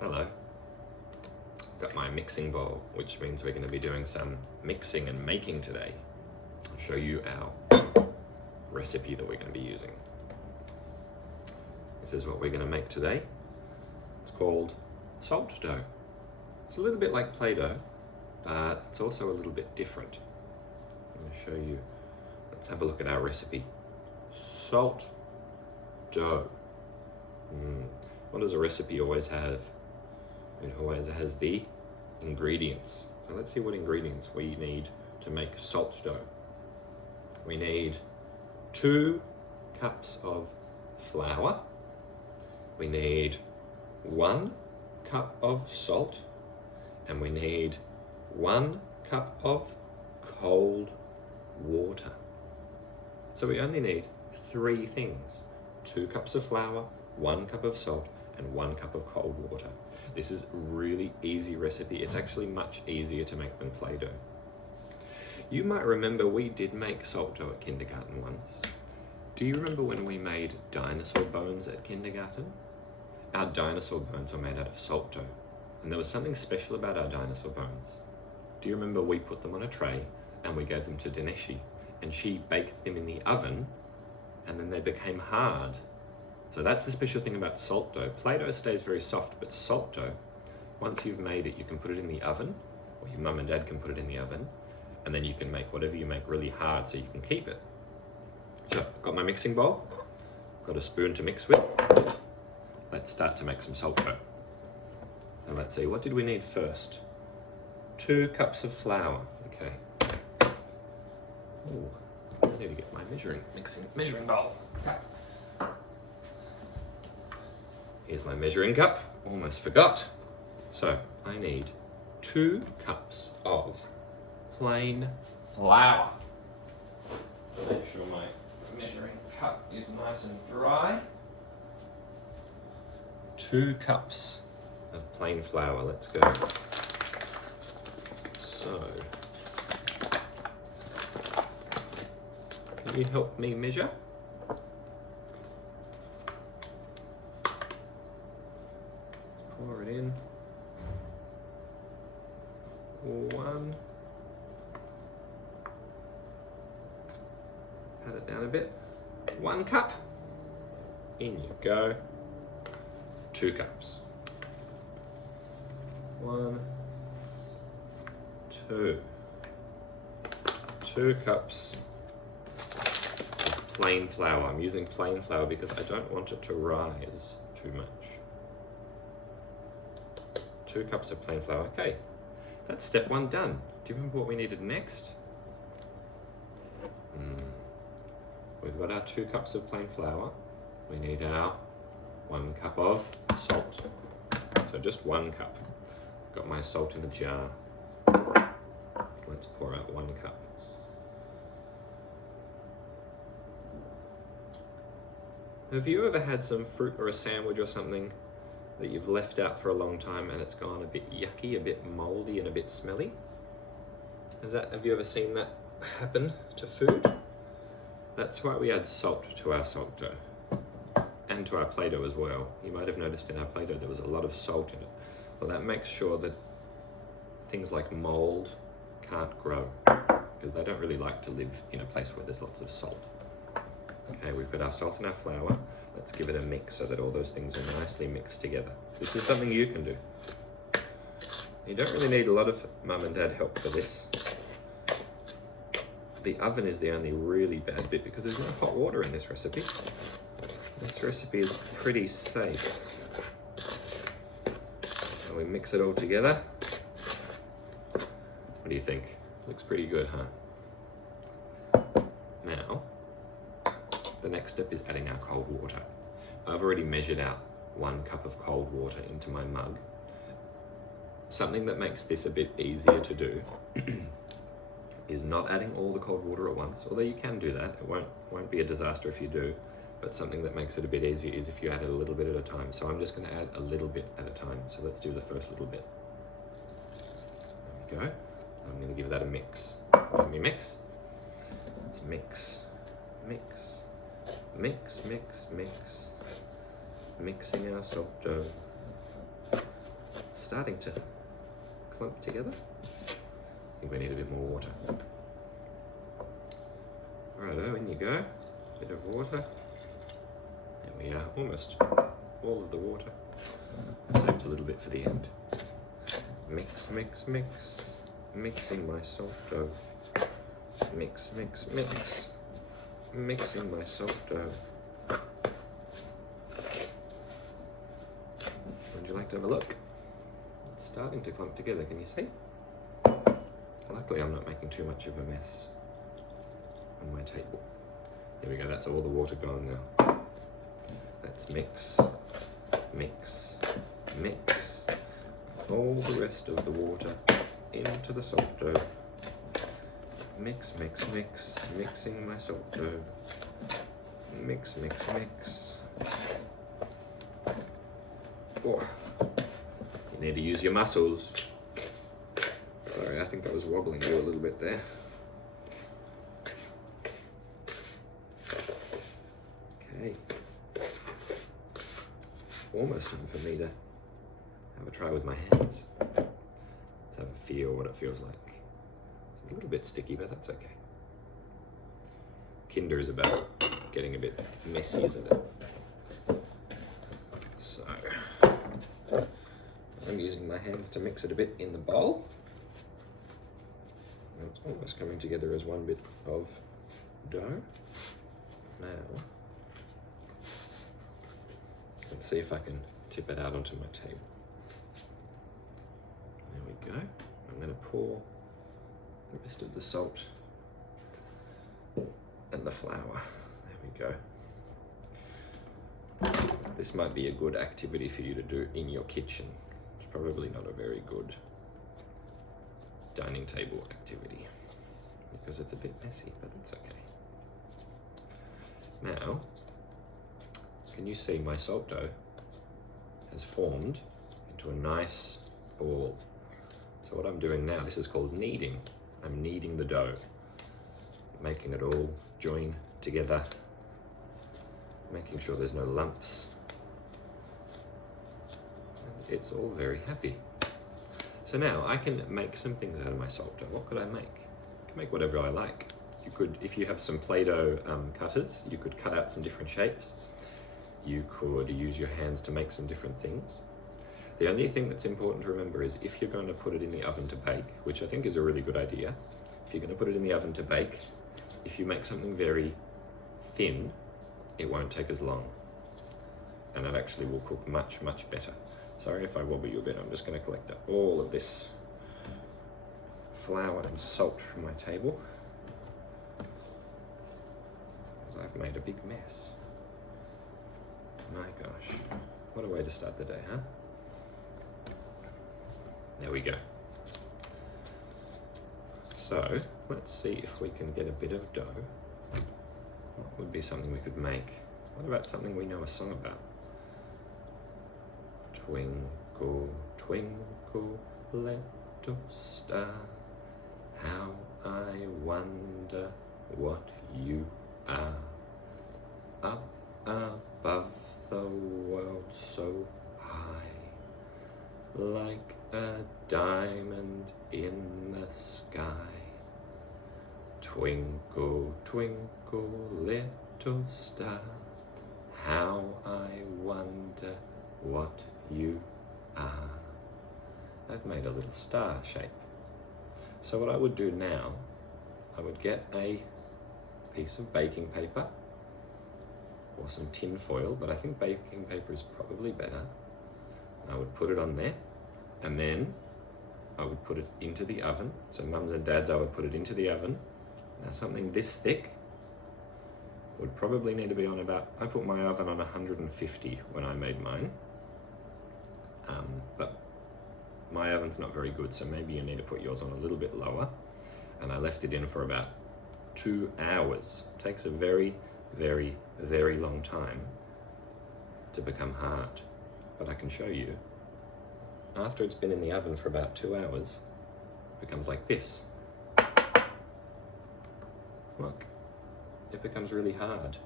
Hello. Got my mixing bowl, which means we're going to be doing some mixing and making today. I'll show you our recipe that we're going to be using. This is what we're going to make today. It's called salt dough. It's a little bit like Play-Doh, but it's also a little bit different. I'm going to show you. Let's have a look at our recipe. Salt dough. What does a recipe always have? It always has the ingredients. So let's see what ingredients we need to make salt dough. We need 2 cups of flour. We need 1 cup of salt. And we need 1 cup of cold water. So we only need 3 things. 2 cups of flour, 1 cup of salt, and 1 cup of cold water. This is a really easy recipe. It's actually much easier to make than Play-Doh. You might remember we did make salt dough at kindergarten once. Do you remember when we made dinosaur bones at kindergarten? Our dinosaur bones were made out of salt dough, and there was something special about our dinosaur bones. Do you remember we put them on a tray and we gave them to Dineshi, and she baked them in the oven, and then they became hard. So that's the special thing about salt dough. Play-Doh stays very soft, but salt dough, once you've made it, you can put it in the oven, or your mum and dad can put it in the oven, and then you can make whatever you make really hard so you can keep it. So I've got my mixing bowl, got a spoon to mix with. Let's start to make some salt dough. And let's see, what did we need first? 2 cups of flour, okay. Ooh, I need to get my measuring bowl. Okay. Here's my measuring cup, almost forgot. So I need 2 cups of plain flour. Make sure my measuring cup is nice and dry. 2 cups of plain flour, let's go. So, can you help me measure? Pour it in. 1. Pat it down a bit. 1 cup. In you go. 2 cups. 1, 2. 2 cups of plain flour. I'm using plain flour because I don't want it to rise too much. 2 cups of plain flour. Okay, that's step 1 done. Do you remember what we needed next? We've got our 2 cups of plain flour. We need our 1 cup of salt. So just 1 cup. Got my salt in a jar. Let's pour out 1 cup. Have you ever had some fruit or a sandwich or something that you've left out for a long time and it's gone a bit yucky, a bit moldy, and a bit smelly? Have you ever seen that happen to food? That's why we add salt to our salt dough. And to our Play-Doh as well. You might have noticed in our Play-Doh there was a lot of salt in it. Well, that makes sure that things like mold can't grow, because they don't really like to live in a place where there's lots of salt. Okay, we've got our salt and our flour. Let's give it a mix so that all those things are nicely mixed together. This is something you can do. You don't really need a lot of mum and dad help for this. The oven is the only really bad bit because there's no hot water in this recipe. This recipe is pretty safe. So we mix it all together. What do you think? Looks pretty good, huh? Now, the next step is adding our cold water. I've already measured out 1 cup of cold water into my mug. Something that makes this a bit easier to do is not adding all the cold water at once, although you can do that. It won't be a disaster if you do, but something that makes it a bit easier is if you add it a little bit at a time. So I'm just going to add a little bit at a time. So let's do the first little bit. There we go. I'm going to give that a mix. Let me mix. Let's mix, mix, mix, mix, mix. Mixing our salt dough. starting to clump together. I think we need a bit more water. Righto, in you go. Bit of water. There we are, almost all of the water. I've saved a little bit for the end. Mix, mix, mix. Mixing my salt dough. Mix, mix, mix. Mixing my salt dough. Would you like to have a look? It's starting to clump together, can you see? Luckily I'm not making too much of a mess on my table. There we go, that's all the water gone now. Let's mix, mix, mix all the rest of the water into the salt dough. Mix, mix, mix, mixing my salt dough. Mix, mix, mix. Oh, you need to use your muscles. Sorry, I think I was wobbling you a little bit there. Okay. Almost time for me to have a try with my hands. Let's have a feel what it feels like. It's a little bit sticky, but that's okay. Kinder is about getting a bit messy, isn't it? So, I'm using my hands to mix it a bit in the bowl. And it's almost coming together as one bit of dough. Now, let's see if I can tip it out onto my table. There we go. I'm going to pour the rest of the salt and the flour. There we go. This might be a good activity for you to do in your kitchen. It's probably not a very good dining table activity because it's a bit messy, but it's okay. Now, can you see my salt dough has formed into a nice ball? So what I'm doing now, this is called kneading. I'm kneading the dough, making it all join together, making sure there's no lumps. And it's all very happy. So now I can make some things out of my salt dough. What could I make? I can make whatever I like. You could, if you have some Play-Doh cutters, you could cut out some different shapes. You could use your hands to make some different things. The only thing that's important to remember is if you're going to put it in the oven to bake, which I think is a really good idea, if you're going to put it in the oven to bake, if you make something very thin, it won't take as long. And it actually will cook much, much better. Sorry if I wobble you a bit, I'm just going to collect up all of this flour and salt from my table. Because I've made a big mess. My gosh, what a way to start the day, huh? There we go. So, let's see if we can get a bit of dough. What would be something we could make? What about something we know a song about? Twinkle, twinkle, little star, how I wonder what you are. Up above the world so high, like a diamond in the sky. Twinkle, twinkle, little star, how I wonder what you are. I've made a little star shape. So what I would do now, I would get a piece of baking paper or some tin foil, but I think baking paper is probably better. I would put it on there, and then I would put it into the oven. So mums and dads, I would put it into the oven. Now something this thick would probably need to be on about, I put my oven on 150 when I made mine. But my oven's not very good, so maybe you need to put yours on a little bit lower. And I left it in for about 2 hours. It takes a very, very, very long time to become hard. But I can show you. After it's been in the oven for about 2 hours, it becomes like this. Look, it becomes really hard.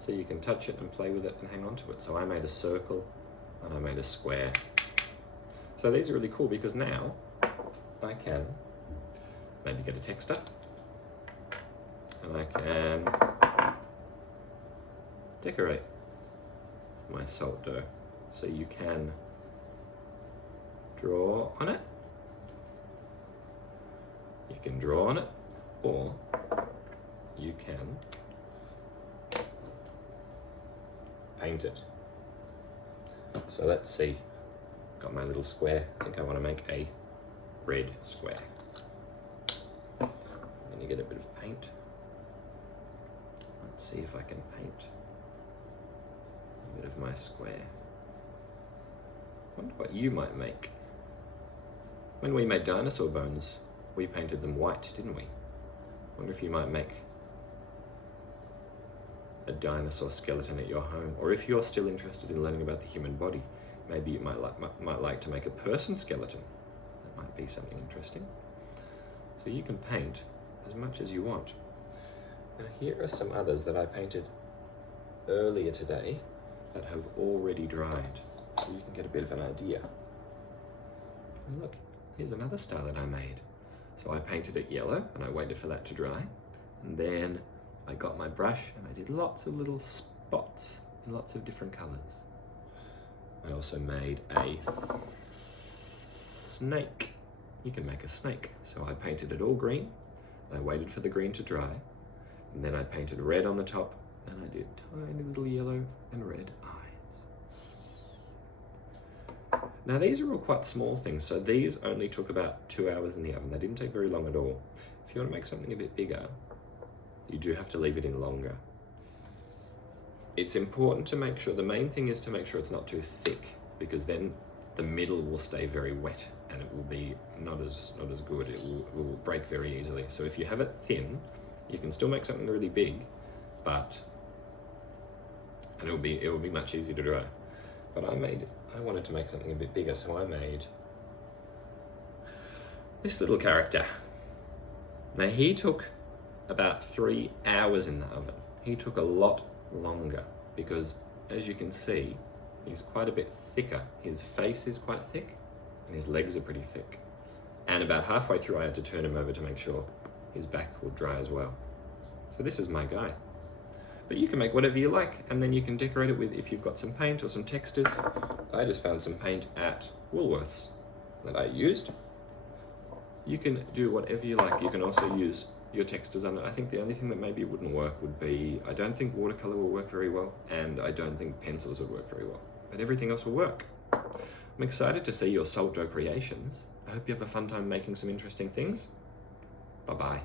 So you can touch it and play with it and hang on to it. So I made a circle and I made a square. So these are really cool because now I can maybe get a texture and I can decorate my salt dough. So you can draw on it, you can draw on it, or you can paint it. So let's see, got my little square. I think I want to make a red square. Then you get a bit of paint. Let's see if I can paint a bit of my square. I wonder what you might make. When we made dinosaur bones, we painted them white, didn't we? I wonder if you might make a dinosaur skeleton at your home, or if you're still interested in learning about the human body, maybe you might like to make a person skeleton. That might be something interesting. So you can paint as much as you want. Now here are some others that I painted earlier today that have already dried, so you can get a bit of an idea. And look, here's another star that I made. So I painted it yellow and I waited for that to dry, and then I got my brush and I did lots of little spots in lots of different colors. I also made a snake. You can make a snake. So I painted it all green, I waited for the green to dry, and then I painted red on the top, and I did tiny little yellow and red eyes. Now these are all quite small things, so these only took about 2 hours in the oven. They didn't take very long at all. If you want to make something a bit bigger, you do have to leave it in longer. It's important to make sure, the main thing is to make sure it's not too thick, because then the middle will stay very wet and it will be not as good. It will break very easily. So if you have it thin, you can still make something really big, and it will be much easier to dry. But I wanted to make something a bit bigger, so I made this little character. Now he took about 3 hours in the oven. He took a lot longer because, as you can see, he's quite a bit thicker. His face is quite thick and his legs are pretty thick. And about halfway through I had to turn him over to make sure his back would dry as well. So this is my guy. But you can make whatever you like, and then you can decorate it with, if you've got some paint or some textures. I just found some paint at Woolworths that I used. You can do whatever you like. You can also use your textures on it. I think the only thing that maybe wouldn't work would be, I don't think watercolor will work very well, and I don't think pencils would work very well, but everything else will work. I'm excited to see your salt dough creations. I hope you have a fun time making some interesting things. Bye-bye.